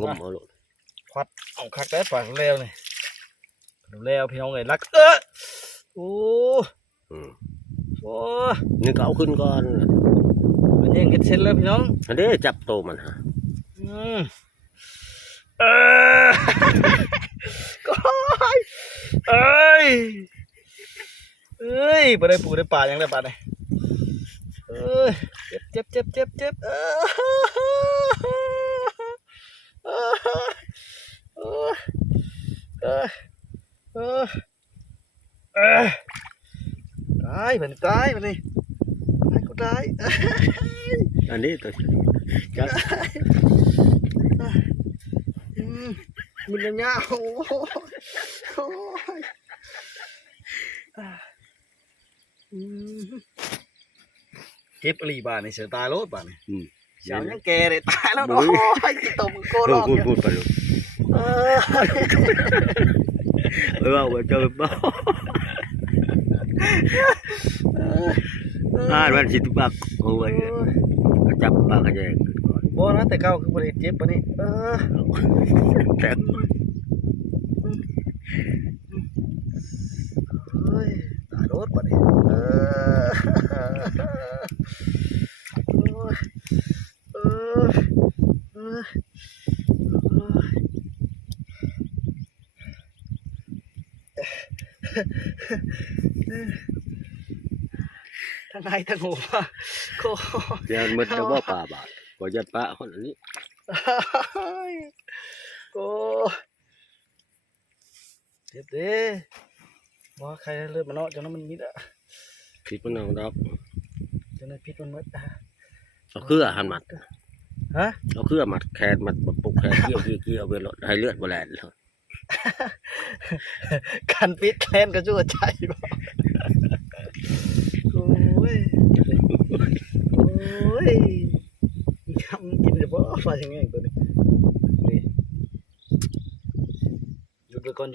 งมเอาโลด ควัดเอาคักได้ปากเร็วนี่เร็วพี่น้องเลยรักโอ้ อืม โอ้ นี่ก็เอาขึ้นก่อน มันยังเก็ดเส้นแล้วพี่น้อง อันนี้จับโตมันฮะ เออก้อยเอ้ยบ่ได้ปูได้ป่ายังได้ป่าเนี่ยเอ้ยเจ็บตายมันตายมันนี่กูตาย อันนี้ตัวจับ มันยังยาวเก็บรีบานในเสือตายรถบานนี่เช้ายังแกเลยตายแล้วเนาะที่ตมโคตรร้อน พูดไปลูกว่าเจอบ้าวันสิบปักโอ้ยจับปากกระแยงก่อน บ่นะแต่เก่าคือบริเจ็บปะนี่แต่เฮ้ยตายรถปะนี่ทั้งในทั้งหัวโค เดี๋ยวมันจะว่าป่าบาดก็จะปะคนนี้ โอ้เจ็บเด้ว่าใครเลือดมันเนาะจนนั้นมันมิดอ่ะ ผิดมันเอาดอก จนนั้นพิษมันมิด เอาเครือหันมัด ฮะ เอาเครือมัดแขนมัดปุกแขนเกี่ยวเอาไปหลดให้เลือดบแลนเลย กันพิษแค้นก็ชั่วใจบ่โอ้ยทำกินจะบ่ฟ้าอย่างงี้ตัวนี้นี่หยุดไปก่อน